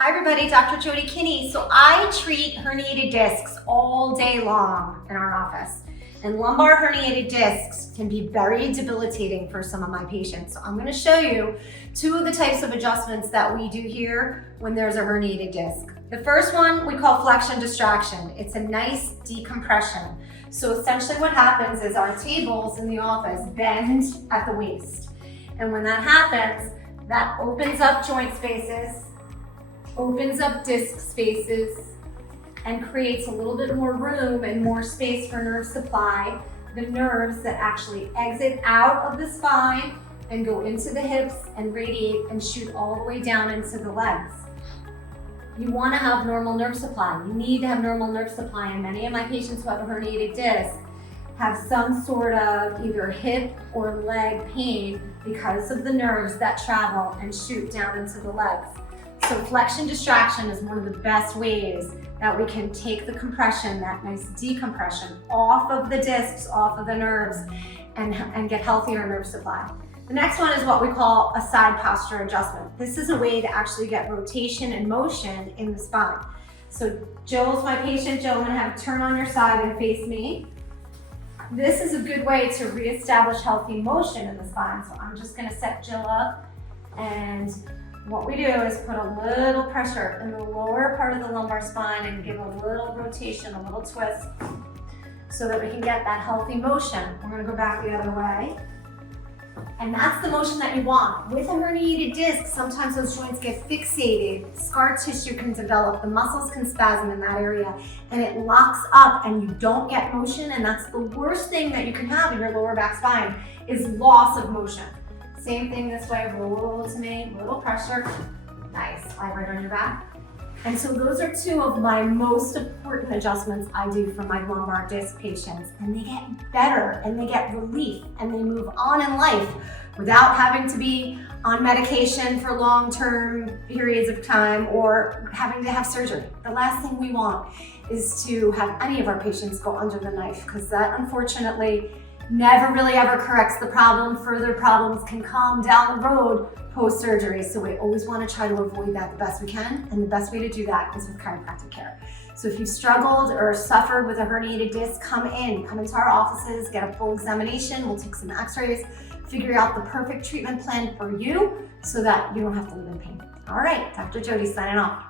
Hi everybody, Dr. 𝗟𝒍𝒂𝒿. So I treat herniated discs all day long in our office. And lumbar herniated discs can be very debilitating for some of my patients. So I'm going to show you two of the types of adjustments that we do here when there's a herniated disc. The first one we call Flexion-Distraction. It's a nice decompression. So essentially what happens is our tables in the office bend at the waist. And when that happens, that opens up joint spaces, opens up disc spaces, and creates a little bit more room and more space for nerve supply. The nerves that actually exit out of the spine and go into the hips and radiate and shoot all the way down into the legs. You want to have normal nerve supply. You need to have normal nerve supply, and many of my patients who have a herniated disc have some sort of either hip or leg pain because of the nerves that travel and shoot down into the legs. So Flexion-Distraction is one of the best ways that we can take the compression, that nice decompression, off of the discs, off of the nerves, and get healthier nerve supply. The next one is what we call a side posture adjustment. This is a way to actually get rotation and motion in the spine. So Joel's my patient. Joel, I'm gonna have you turn on your side and face me. This is a good way to reestablish healthy motion in the spine. So I'm just gonna set Jill up, and what we do is put a little pressure in the lower part of the lumbar spine and give a little rotation, a little twist, so that we can get that healthy motion. We're gonna go back the other way. And that's the motion that you want. With a herniated disc, sometimes those joints get fixated, scar tissue can develop, the muscles can spasm in that area, and it locks up and you don't get motion, and that's the worst thing that you can have in your lower back spine is loss of motion. Same thing this way, roll to me, little pressure. Nice, lie right on your back. And so those are two of my most important adjustments I do for my lumbar disc patients. And they get better and they get relief and they move on in life without having to be on medication for long-term periods of time or having to have surgery. The last thing we want is to have any of our patients go under the knife, because that unfortunately never really ever corrects the problem. Further problems can come down the road post-surgery. So we always want to try to avoid that the best we can. And the best way to do that is with chiropractic care. So if you've struggled or suffered with a herniated disc, come into our offices, get a full examination. We'll take some x-rays, figure out the perfect treatment plan for you so that you don't have to live in pain. All right, Dr. 𝗟𝒍𝒂𝒿 signing off.